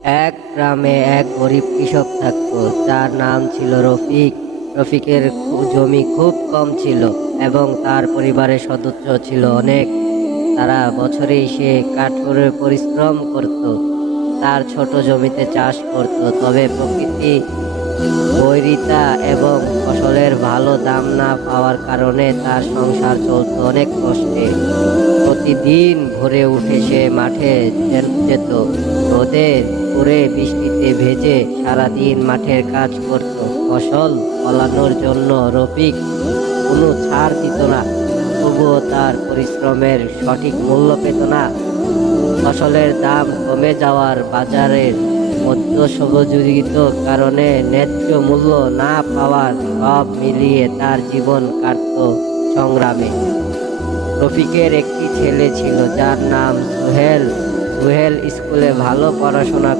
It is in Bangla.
এক গ্রামে এক গরিব কৃষক থাকত, যার নাম ছিল রফিক। রফিকের জমি খুব কম ছিল এবং তার পরিবারের সদস্য ছিল অনেক। তারা বছরেই সে কঠোর পরিশ্রম করত, তার ছোট জমিতে চাষ করত। তবে প্রকৃতি বৈরিতা এবং ফসলের ভালো দাম না পাওয়ার কারণে তার সংসার চলত অনেক কষ্টে। প্রতিদিন ভোরে উঠে সে মাঠে যেত, রোদে পুড়ে বৃষ্টিতে ভেজে সারাদিন মাঠের কাজ করত। ফসল ফলানোর জন্য রফিক কোনো ছাড় দিত না, তবুও তার পরিশ্রমের সঠিক মূল্য পেত না। ফসলের দাম কমে যাওয়ার, বাজারের মধ্যসহযোগিতার কারণে ন্যায্য মূল্য না পাওয়ার, সব মিলিয়ে তার জীবন কাটত সংগ্রামে। রফিকের একটি ছেলে ছিল, যার নাম সোহেল। সোহেল স্কুলে ভালো পড়াশোনা